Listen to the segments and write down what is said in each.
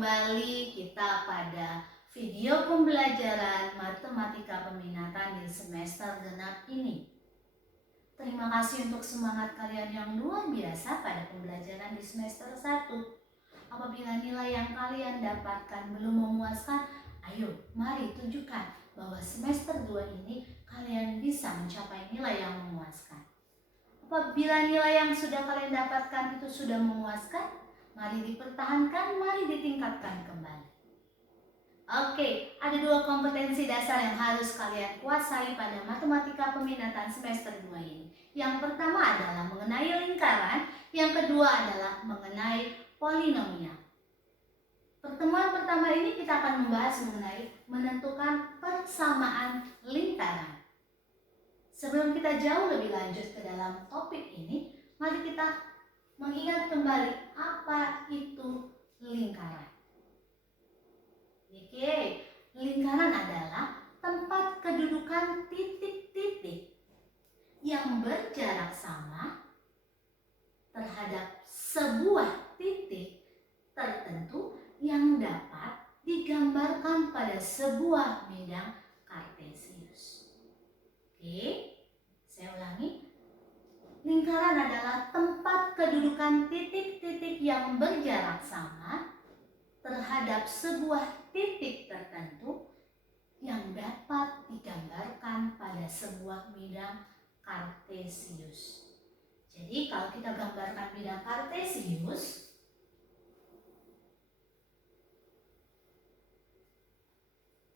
kembali kita pada video pembelajaran matematika peminatan di semester genap ini. Terima kasih untuk semangat kalian yang luar biasa pada pembelajaran di semester 1. Apabila nilai yang kalian dapatkan belum memuaskan, ayo mari tunjukkan bahwa semester 2 ini kalian bisa mencapai nilai yang memuaskan. Apabila nilai yang sudah kalian dapatkan itu sudah memuaskan, mari dipertahankan, mari ditingkatkan kembali. Oke, ada 2 kompetensi dasar yang harus kalian kuasai pada matematika peminatan semester 2 ini. Yang pertama adalah mengenai lingkaran, yang kedua adalah mengenai polinomial. Pertemuan pertama ini kita akan membahas mengenai menentukan persamaan lingkaran. Sebelum kita jauh lebih lanjut ke dalam topik ini, mari kita mengingat kembali apa itu lingkaran. Oke, lingkaran adalah tempat kedudukan titik-titik yang berjarak sama terhadap sebuah titik tertentu yang dapat digambarkan pada sebuah bidang kartesius. Oke, saya ulangi. Lingkaran adalah tempat kedudukan titik-titik yang berjarak sama terhadap sebuah titik tertentu yang dapat digambarkan pada sebuah bidang kartesius. Jadi kalau kita gambarkan bidang kartesius,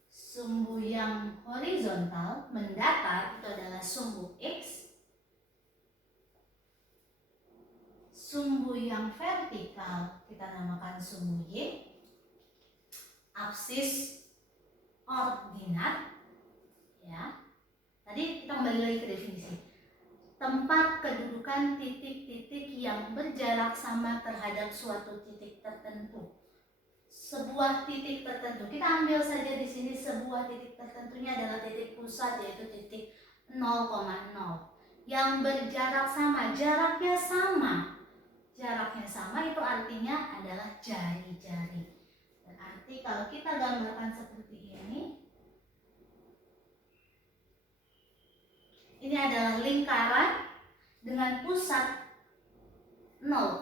sumbu yang horizontal mendatar itu adalah sumbu X. Sumbu yang vertikal kita namakan sumbu Y. Apsis ordinat, ya. Tadi kita kembali lagi ke definisi. Tempat kedudukan titik-titik yang berjarak sama terhadap suatu titik tertentu. Sebuah titik tertentu. Kita ambil saja di sini sebuah titik tertentunya adalah titik pusat, yaitu titik 0,0 yang berjarak sama, jaraknya sama. Jaraknya sama itu artinya adalah jari-jari. Berarti kalau kita gambarkan seperti ini adalah lingkaran dengan pusat 0,0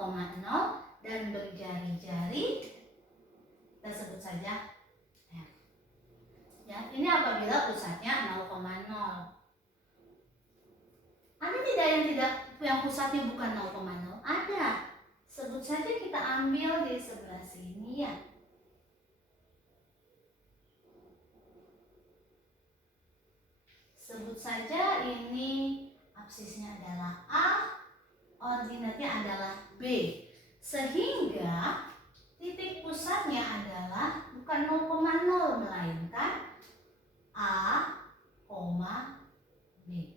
dan berjari-jari. Kita sebut saja F. Ya, ini apabila pusatnya 0,0. Ada tidak yang pusatnya bukan 0,0? Ada. Sebut saja kita ambil di sebelah sini ya. Sebut saja ini absisnya adalah A, ordinatnya adalah B. Sehingga titik pusatnya adalah bukan 0,0 melainkan A, B.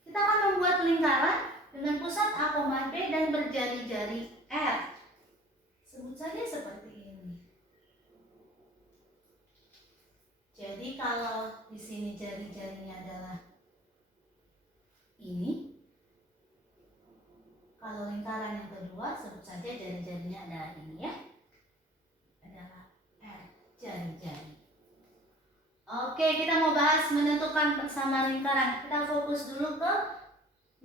Kita akan membuat lingkaran dengan pusat A, B dan berjari-jari R. Sebut saja seperti ini. Jadi kalau di sini jari-jarinya adalah ini. Kalau lingkaran yang kedua sebut saja jari-jarinya adalah ini ya. Adalah R, jari-jari. Oke, kita mau bahas menentukan persamaan lingkaran. Kita fokus dulu ke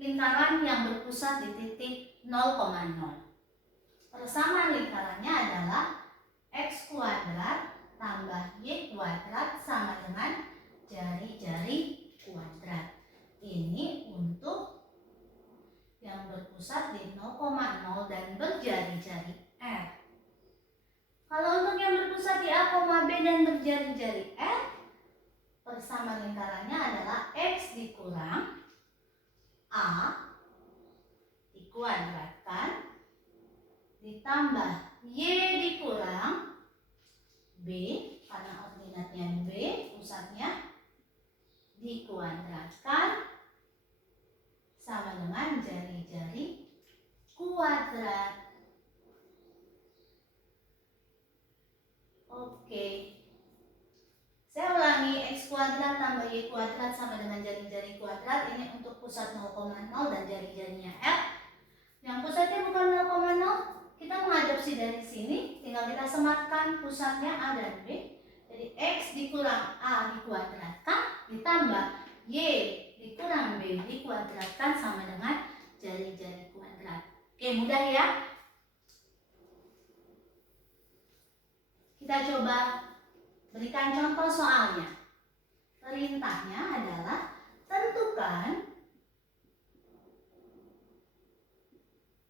lingkaran yang berpusat di titik 0,0. Persamaan lingkarannya adalah X kuadrat tambah Y kuadrat sama dengan jari-jari kuadrat. Ini untuk yang berpusat di 0,0 dan berjari-jari R. Kalau untuk yang berpusat di A, B dan berjari-jari R, persamaan lingkarannya adalah X dikurang A dikuadratkan ditambah Y dikurang B, karena ordinatnya B, pusatnya dikuadratkan sama dengan jari-jari kuadrat. Oke. Saya ulangi, X kuadrat tambah Y kuadrat sama dengan jari-jari kuadrat. Ini untuk pusat 0,0 dan jari-jarinya R. Yang pusatnya bukan 0,0, kita mengadopsi solusi dari sini, tinggal kita sematkan pusatnya A dan B. Jadi X dikurang A dikuadratkan ditambah Y dikurang B dikuadratkan sama dengan jari-jari kuadrat. Oke, mudah ya? Kita coba berikan contoh soalnya. Perintahnya adalah tentukan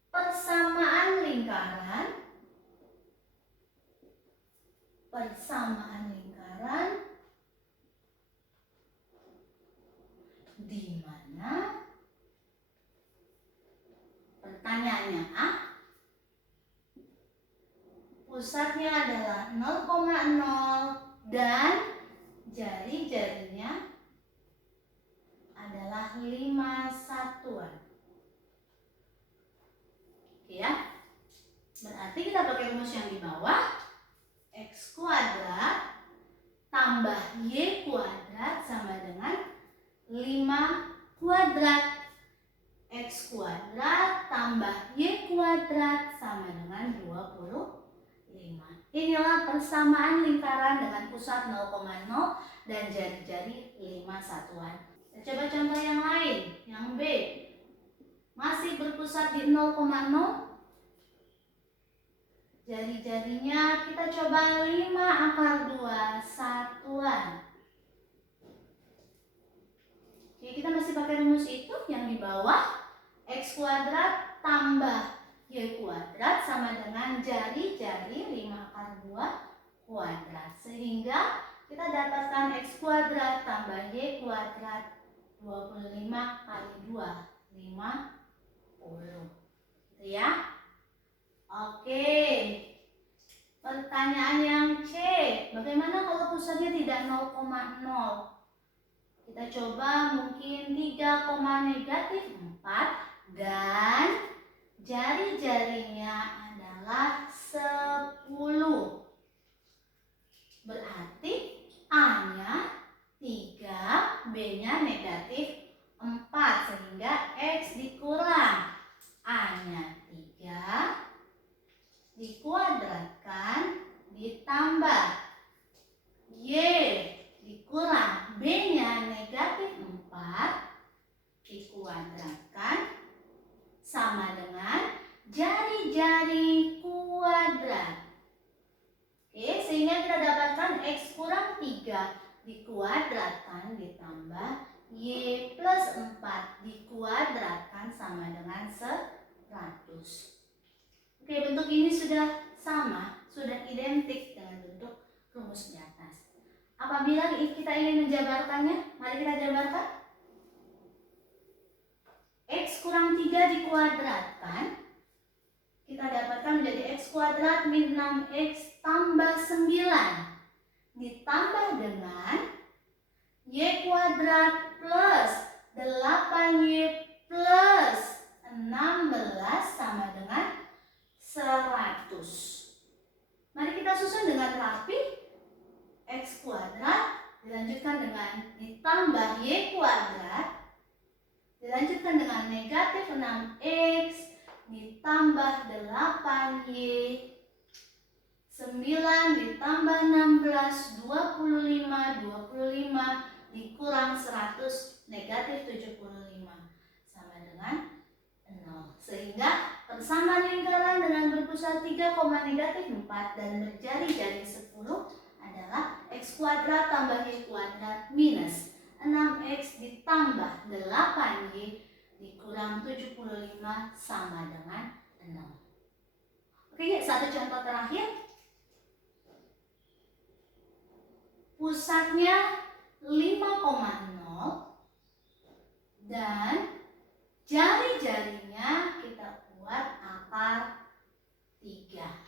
persamaan lingkaran di mana pertanyaannya A, pusatnya adalah 0,0 dan jari-jarinya adalah 5 satuan. Oke ya. Berarti kita pakai rumus yang di bawah. X kuadrat tambah Y kuadrat sama dengan 5 kuadrat. X kuadrat tambah Y kuadrat sama dengan 25. Inilah persamaan lingkaran dengan pusat 0,0 dan jari-jari 5 satuan. Kita coba contoh yang lain, yang B. Masih berpusat di 0,0. Jari-jarinya kita coba 5/2 satuan. Oke, kita masih pakai rumus itu yang di bawah. X kuadrat tambah Y kuadrat sama dengan jari-jari 5/2 kuadrat. Sehingga kita dapatkan X kuadrat tambah Y kuadrat 25 kali 2, 50. Gitu ya. Oke. Pertanyaan yang C. Bagaimana kalau pusatnya tidak 0,0? Kita coba mungkin 3,-4 dan jari-jarinya adalah 10. Berarti A-nya 3, B-nya -4 sehingga X dikurang A-nya 3 dikuadratkan ditambah Y dikurang B-nya -4 dikuadratkan sama dengan jari-jari kuadrat. Oke, sehingga kita dapatkan X kurang 3 dikuadratkan ditambah Y plus 4 dikuadratkan sama dengan 100. Oke, bentuk ini sudah sama, sudah identik dengan bentuk rumus di atas. Apabila kita ingin menjabarkannya, mari kita jabarkan. X kurang 3 dikuadratkan, kita dapatkan menjadi X kuadrat min 6X tambah 9 ditambah dengan Y kuadrat plus 8Y plus 16 sama dengan 100. Mari kita susun dengan rapi. X kuadrat dilanjutkan dengan ditambah Y kuadrat dilanjutkan dengan negatif 6X ditambah 8Y 9 ditambah 16 25 dikurang 100 negatif 75 sama dengan 0. Sehingga persamaan lingkaran dengan berpusat 3,-4 dan berjari-jari 10 adalah X kuadrat tambah Y kuadrat minus 6X ditambah 8Y dikurang 75 sama dengan 0. Oke, satu contoh terakhir. Pusatnya 5,0 dan jari-jarinya kita buat akar 3.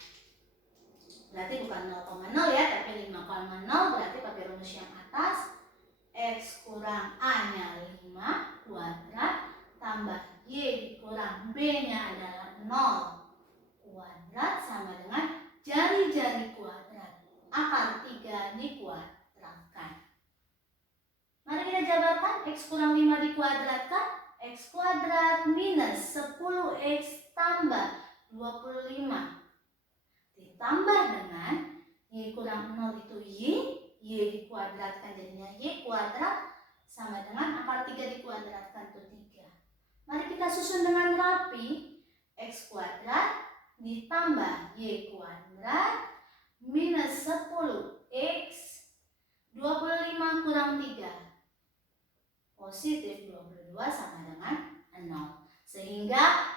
Berarti bukan 0,0 ya, tapi 5,0. Berarti pakai rumus yang atas. X kurang A-nya 5 kuadrat tambah Y dikurang B-nya adalah 0 kuadrat sama dengan jari-jari kuadrat. Akar 3 dikuadratkan. Mari kita jabarkan. X kurang 5 dikuadratkan. X kuadrat minus 10X tambah 25 ditambah dengan Y kurang 0 itu Y dikuadratkan jadinya Y kuadrat sama dengan akar 3 dikuadratkan itu 3. Mari kita susun dengan rapi. X kuadrat ditambah Y kuadrat minus 10X 25 kurang 3. Positif 22 sama dengan 0. Sehingga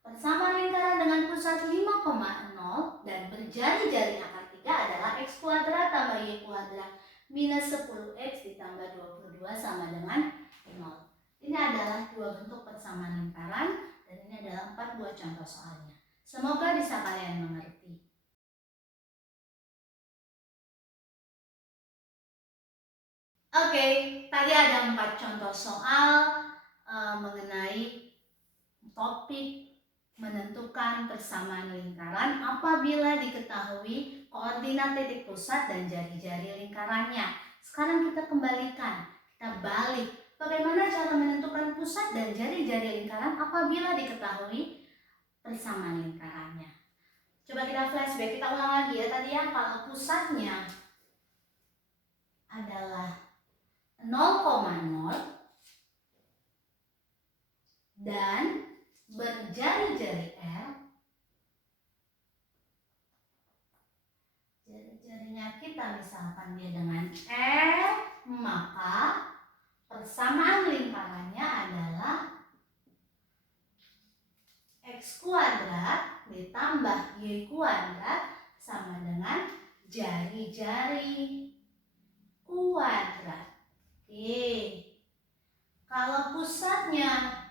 persamaan lingkaran dengan pusat 5,0 dan berjari-jari akar 3 adalah X kuadrat tambah Y kuadrat minus 10X ditambah 22 sama dengan 0. Ini adalah dua bentuk persamaan lingkaran dan ini adalah 4 buah contoh soalnya. Semoga bisa kalian mengerti. Oke, tadi ada 4 contoh soal mengenai topik menentukan persamaan lingkaran apabila diketahui koordinat titik pusat dan jari-jari lingkarannya. Sekarang kita kembalikan, kita balik. Bagaimana cara menentukan pusat dan jari-jari lingkaran apabila diketahui persamaan lingkarannya? Coba kita flashback, kita ulang lagi ya. Tadi ya, kalau pusatnya adalah 0,0 dan berjari-jari R, jari-jarinya kita misalkan dia dengan R, maka persamaan lingkarannya adalah X kuadrat ditambah Y kuadrat sama dengan jari-jari kuadrat. Oke, kalau pusatnya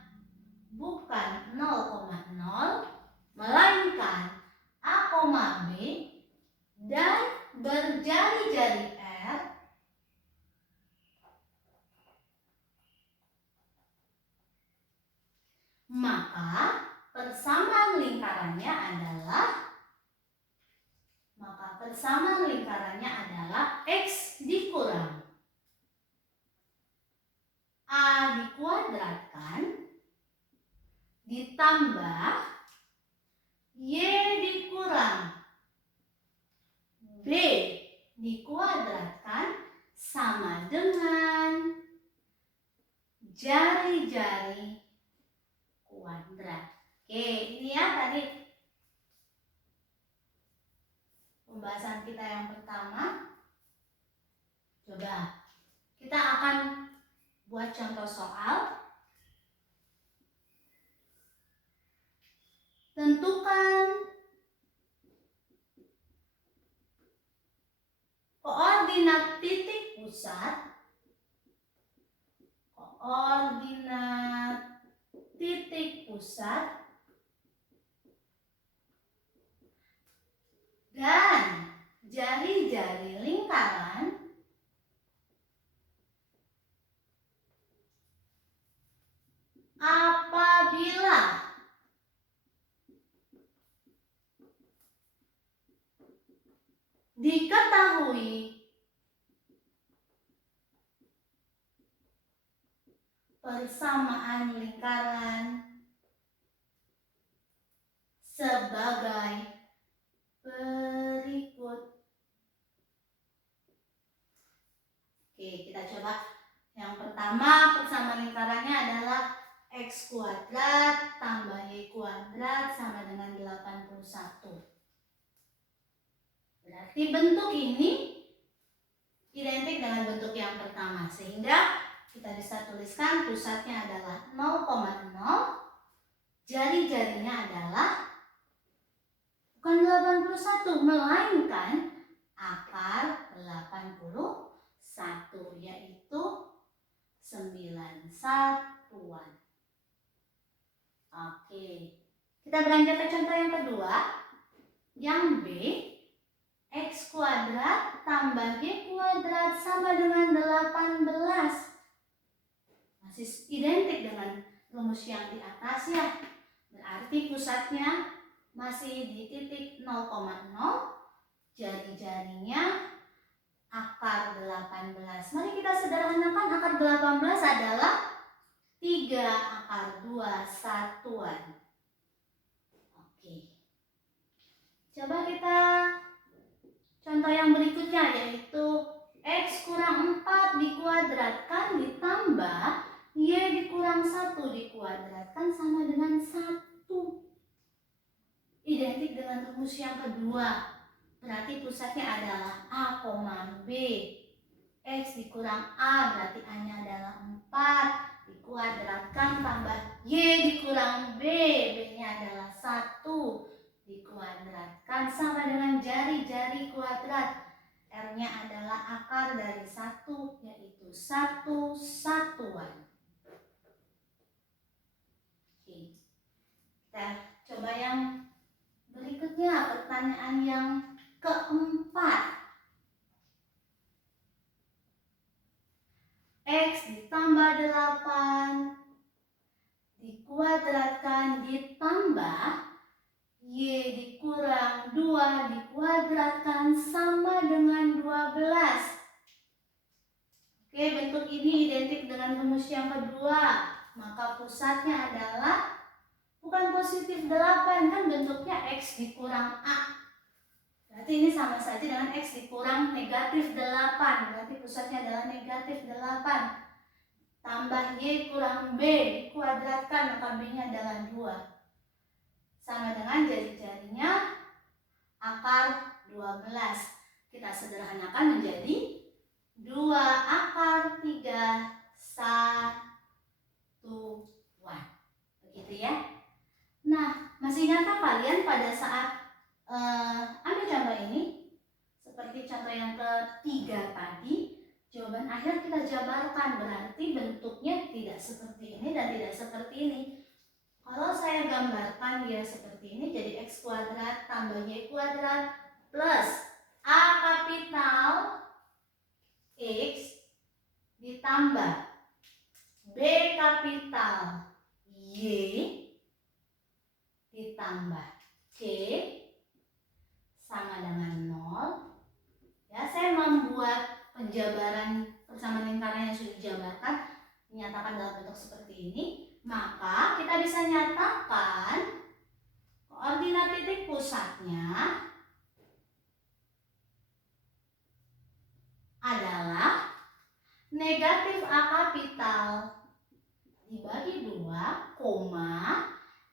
bukan 0,0 melainkan A, B dan berjari-jari R, maka persamaan lingkarannya adalah X dikurang A dikuadratkan ditambah Y dikurang B dikuadratkan sama dengan jari-jari kuadrat. Oke, ini ya tadi pembahasan kita yang pertama. Coba kita akan buat contoh soal. Tentukan koordinat titik pusat, dan jari-jari lingkaran apabila diketahui persamaan lingkaran sebagai berikut. Oke, kita coba. Yang pertama, persamaan lingkarannya adalah X kuadrat tambah Y kuadrat sama dengan 81. Berarti bentuk ini identik dengan bentuk yang pertama, sehingga kita bisa tuliskan pusatnya adalah 0,0, jari-jarinya adalah bukan 81 melainkan akar 81, yaitu 9 satuan. Oke, kita beranjak ke contoh yang kedua. Yang B, X kuadrat tambah Y kuadrat sama dengan 18. Masih identik dengan rumus yang di atas ya. Berarti pusatnya masih di titik 0,0, jari-jarinya akar 18. Mari kita sederhanakan, akar 18 adalah 3 akar 2 satuan. Oke. Coba kita contoh yang berikutnya, yaitu X kurang 4 dikuadratkan ditambah Y dikurang 1 dikuadratkan sama dengan 1. Identik dengan rumus yang kedua. Berarti pusatnya adalah A, B. X dikurang A berarti A-nya adalah 4 dikuadratkan tambah Y dikurang B. B-nya adalah 1 dikuadratkan sama dengan jari-jari kuadrat. R-nya adalah akar dari 1, yaitu 1 satuan. Oke. Kita coba yang berikutnya, pertanyaan yang keempat. X ditambah 8 dikuadratkan ditambah Y dikurang 2 dikuadratkan sama dengan 12. Oke, bentuk ini identik dengan rumus yang kedua. Maka pusatnya adalah bukan positif 8, kan bentuknya X dikurang A. Berarti ini sama saja dengan X dikurang negatif 8. Berarti pusatnya adalah negatif 8. Tambah Y kurang B dikuadratkan, maka B-nya adalah 2. Sama dengan jari-jarinya akar 12. Kita sederhanakan menjadi 2 akar 3 satuan. Begitu ya. Nah, masih ingatkah kalian pada saat ambil contoh ini? Seperti contoh yang ketiga tadi, jawaban akhir kita jabarkan, berarti bentuknya tidak seperti ini dan tidak seperti ini. Kalau saya gambarkan dia seperti ini, jadi X kuadrat tambah Y kuadrat plus A kapital X ditambah B kapital Y ditambah C sama dengan 0. Ya, saya membuat penjabaran bersama lingkaran yang sudah dijabarkan, dinyatakan dalam bentuk seperti ini. Maka kita bisa nyatakan koordinat titik pusatnya adalah negatif A kapital dibagi 2,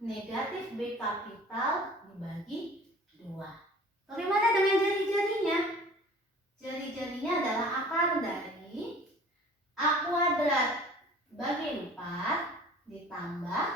negatif B kapital dibagi 2. Bagaimana dengan jari-jarinya? Jari-jarinya adalah akar dari A kuadrat bagi 4 ditambah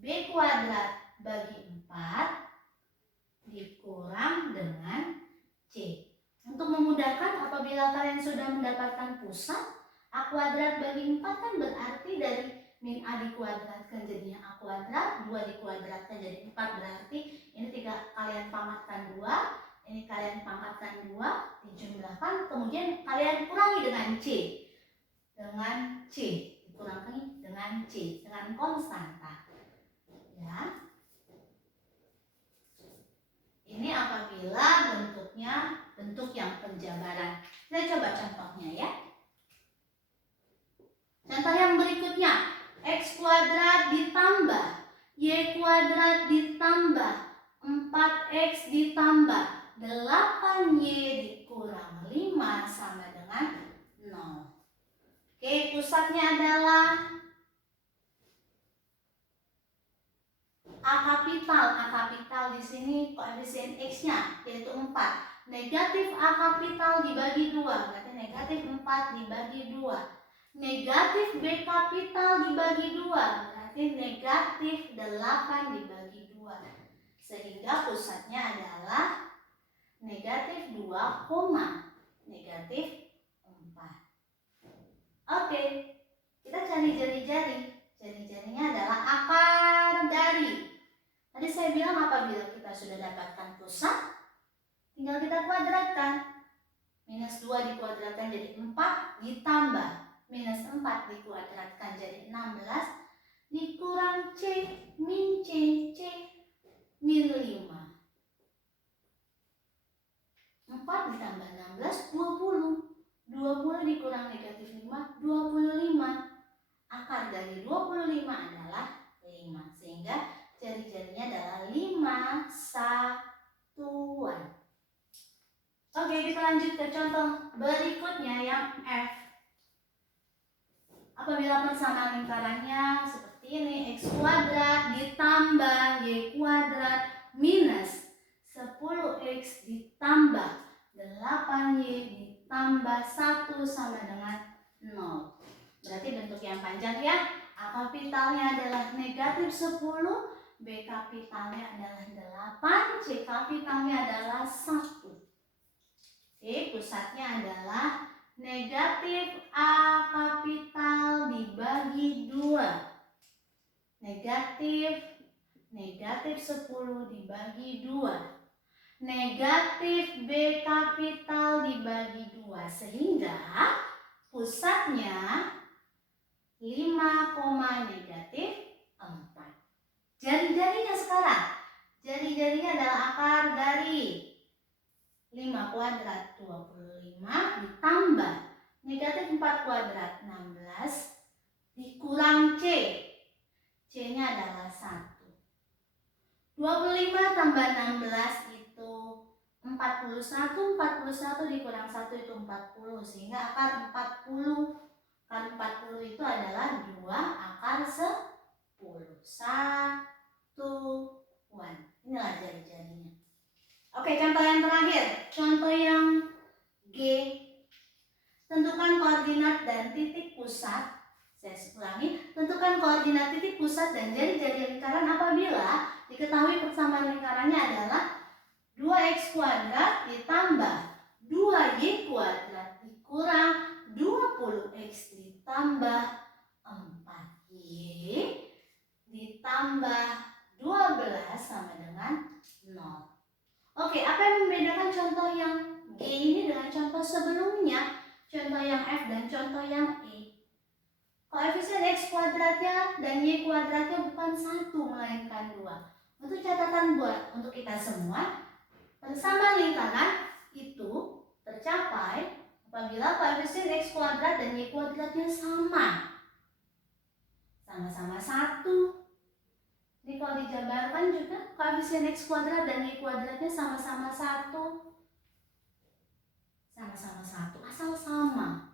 B kuadrat bagi 4 dikurang dengan C. Untuk memudahkan, apabila kalian sudah mendapatkan pusat, A kuadrat bagi 4 kan berarti dari min A dikuadratkan jadinya A kuadrat, 2 dikuadratkan jadi 4, berarti ini 3 kalian pangkatkan 2, ini kalian pangkatkan 2, dijumlahkan, kemudian kalian kurangi dengan C. Dikurangi dengan C, dengan konstanta. Ya. Ini apabila bentuknya bentuk yang penjabaran. Kita coba contohnya ya. Contoh yang berikutnya, X kuadrat ditambah Y kuadrat ditambah 4X ditambah 8Y dikurang 5 sama dengan 0. Oke, pusatnya adalah A kapital di sini koefisien X-nya yaitu 4. Negatif A kapital dibagi 2, berarti negatif 4 dibagi 2. Negatif B kapital dibagi 2, berarti negatif 8 dibagi 2. Sehingga pusatnya adalah negatif 2, negatif 4. Oke, kita cari jari-jari. Jari-jarinya adalah akar dari. Tadi saya bilang apabila kita sudah dapatkan pusat, tinggal kita kuadratkan. Minus 2 dikuadratkan jadi 4 ditambah minus 4 dikuadratkan jadi 16 dikurang C min C, C min 5. 4 ditambah 16, 20. 20 dikurang negatif 5, 25. Akar dari 25 adalah 5. Sehingga jari-jarinya adalah 5 satuan. lanjut ke contoh berikutnya yang F. Apabila persamaan lingkarannya seperti ini, x kuadrat ditambah y kuadrat minus 10x ditambah 8y ditambah 1 sama dengan 0. Berarti bentuk yang panjang ya. A kapitalnya adalah negatif 10, B kapitalnya adalah 8, C kapitalnya adalah 1. Oke, pusatnya adalah negatif A kapital dibagi 2. Negatif 10 dibagi 2. Negatif B kapital dibagi 2. Sehingga pusatnya 5, negatif 4. Jari-jarinya sekarang. Jari-jarinya adalah akar dari 5 kuadrat 25 ditambah negatif 4 kuadrat 16 dikurang C. C-nya adalah 1. 25 tambah 16 itu 41. 41 dikurang 1 itu 40. Sehingga akar 40. Akar 40 itu adalah 2 akar 10. 1. Inilah jari-jarinya. Oke, contoh yang terakhir. Contoh yang G. Tentukan koordinat dan titik pusat. Saya ulangi. Tentukan koordinat titik pusat dan jari-jari lingkaran apabila diketahui persamaan lingkarannya adalah 2x kuadrat ditambah 2y kuadrat dikurang 20x ditambah 4y ditambah 12 sama dengan 0. Oke, apa yang membedakan contoh yang G ini dengan contoh sebelumnya? Contoh yang F dan contoh yang E. Koefisien X kuadratnya dan Y kuadratnya bukan 1 melainkan 2. Untuk catatan buat untuk kita semua, persamaan lingkaran itu tercapai apabila koefisien X kuadrat dan Y kuadratnya sama. Sama-sama 1. Ini kalau dijabarkan juga koefisien X kuadrat dan Y kuadratnya sama-sama 1. Sama-sama 1, asal sama.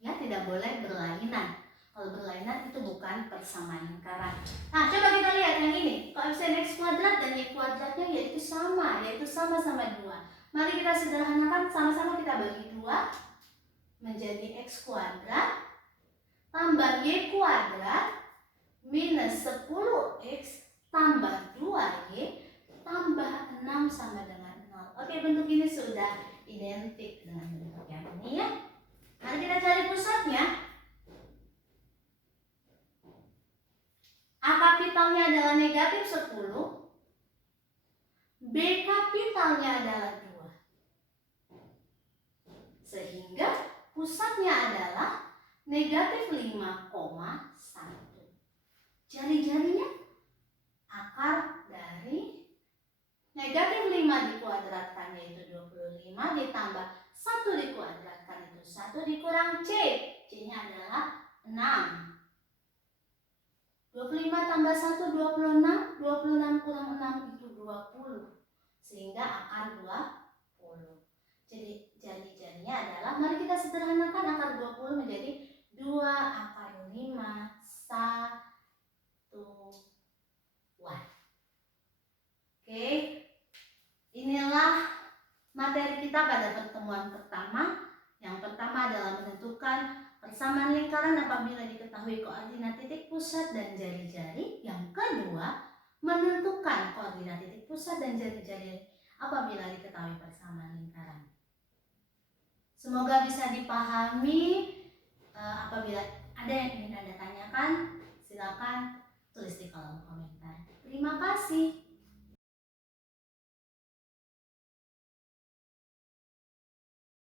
Ya, tidak boleh berlainan. Kalau berlainan itu bukan persamaan lingkaran. Nah, coba kita lihat yang ini. Koefisien X kuadrat dan Y kuadratnya yaitu sama-sama 2. Mari kita sederhanakan, sama-sama kita bagi 2 menjadi X kuadrat tambah Y kuadrat minus 10X tambah 2Y tambah 6 sama dengan 0. Oke, bentuk ini sudah identik dengan bentuk yang ini ya. Mari kita cari pusatnya. A kapitalnya adalah negatif 10. B kapitalnya adalah 2. Sehingga pusatnya adalah negatif 5,1. Jari-jarinya akar dari negatif 5 dikuadratkan yaitu 25 ditambah 1 dikuadratkan itu 1 dikurang C. C-nya adalah 6. 25 tambah 1 26. 26 kurang 6 itu 20. Sehingga akar 20. Jadi jari-jarinya adalah, mari kita sederhanakan, akar 20 menjadi 2 akar 5 1. Oke, inilah materi kita pada pertemuan pertama. Yang pertama adalah menentukan persamaan lingkaran apabila diketahui koordinat titik pusat dan jari-jari. Yang kedua, menentukan koordinat titik pusat dan jari-jari apabila diketahui persamaan lingkaran. Semoga bisa dipahami. Apabila ada yang ingin Anda tanyakan, silakan tulis di kolom komentar. Terima kasih.